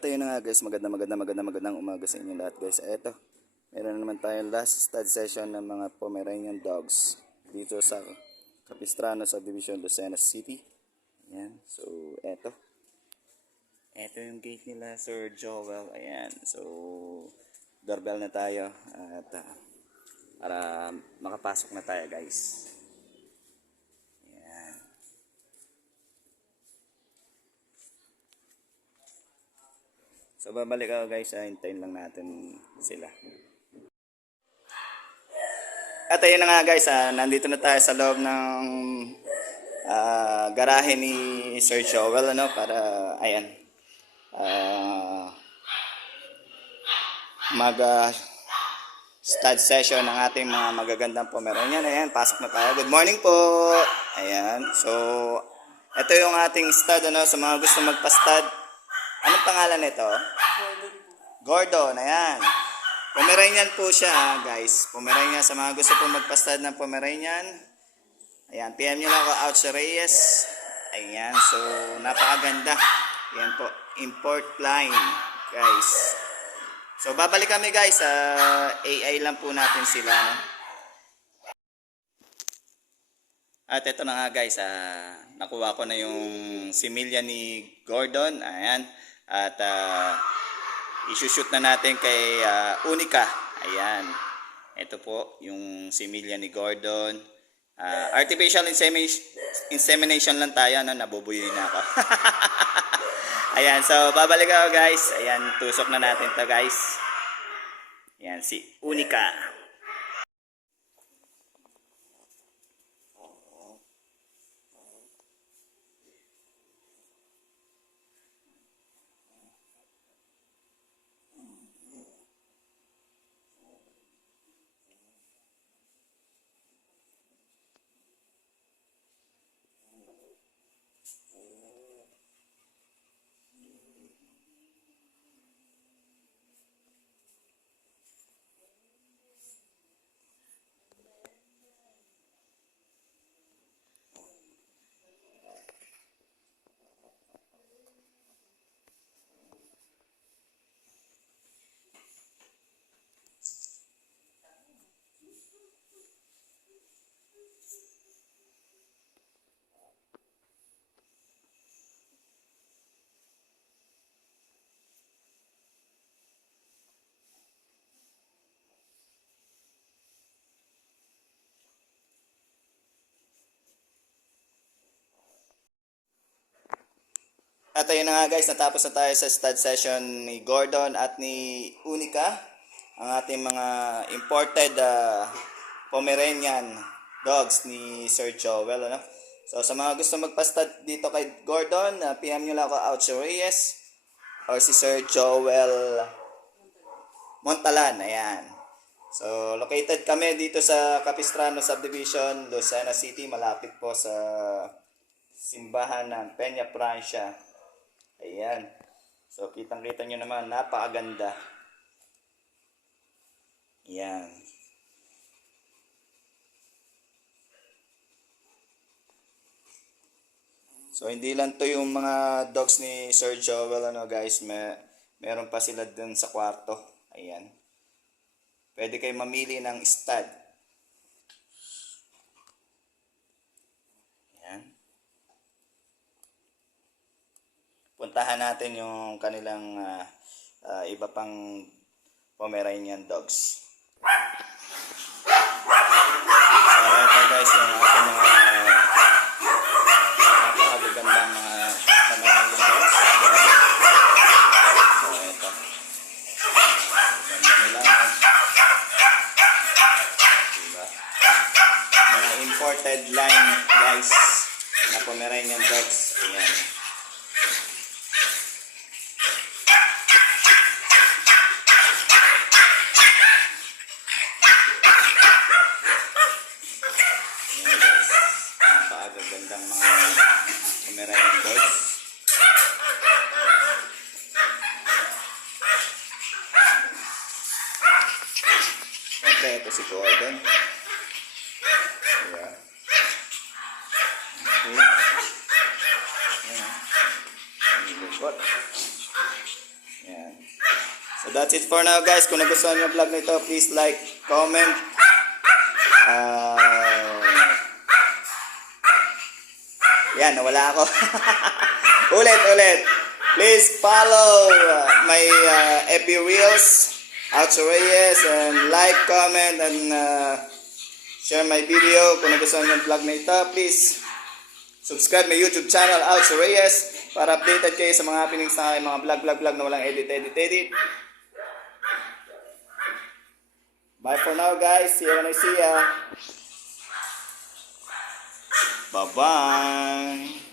At ayun na nga guys, magandang umaga sa inyo lahat guys. Eto, meron na naman tayong last stud session ng mga Pomeranian dogs dito sa Capistrano Subdivision, Lucena City. Ayan, so eto. Eto yung gate nila, Sir Joel. Ayan, so doorbell na tayo at para makapasok na tayo guys. So babalik ako guys, hintayin lang natin sila. At ayun na nga guys, nandito na tayo sa loob ng garahe ni Sir Joel, ano, para ayan, mag stud session ng ating mga magagandang Pomeranian. Ayan, pasok na tayo. Good morning po. Ayan, so ito yung ating stud, ano, sa mga gusto magpa-stud. Anong pangalan nito? Gordon. Ayan. Pomeranian po siya guys. Pomeranian, sa mga gusto po magpa-stud ng Pomeranian. Ayan, PM nyo lang ako, Ouch Reyes. Ayan, so napakaganda. Ayan po, import line guys. So babalik kami guys, AI lang po natin sila, no? At ito na nga guys, nakuha ko na yung similya ni Gordon. Ayan. At isushoot na natin kay Unica. Ayan. Ito po yung similya ni Gordon. Artificial insemination lang tayo, no? Nabubuyoy na ako. Ayan, so babalik ako guys. Ayan, tusok na natin to guys. Ayan, si Unica. At ayun na nga guys, natapos na tayo sa stud session ni Gordon at ni Unica, ang ating mga imported Pomeranian dogs ni Sir Joel, ano? So sa mga gusto magpa-stud dito kay Gordon, PM nyo lang ako, Ouch Reyes or si Sir Joel Montalan. Ayan. So located kami dito sa Capistrano Subdivision, Lucena City, malapit po sa simbahan ng Peña Francia. Ayan. So, kitang-kita nyo naman, napakaganda. Ayan. So, hindi lang to yung mga dogs ni Sir Joel, ano guys, meron pa sila dun sa kwarto. Ayan. Pwede kayo mamili ng stud. Puntahan natin yung kanilang iba pang Pomeranian dogs. So ito guys, yung ating mga napakagandang mga Pomeranian dogs. So ito. Ganda nila. Diba? Mga imported line guys na Pomeranian dogs. Ayan. Gandang mga Pomeranian dogs. Siyempre, ito si Gordon. Ayan. Okay. Ayan. Ang likot. That's it for now guys. Kung nagustuhan niyo ang vlog na ito, please like, comment. Yan, nawala ako. Ulit. Please follow my FB Reels, Oucho Reyes, and like, comment, and share my video. Kung nagustuhan niyo ang vlog na ito, please subscribe my YouTube channel, Oucho Reyes, para updated kayo sa mga happenings na aking mga vlog na walang edit. Bye for now guys. See you when I see ya. Bye-bye.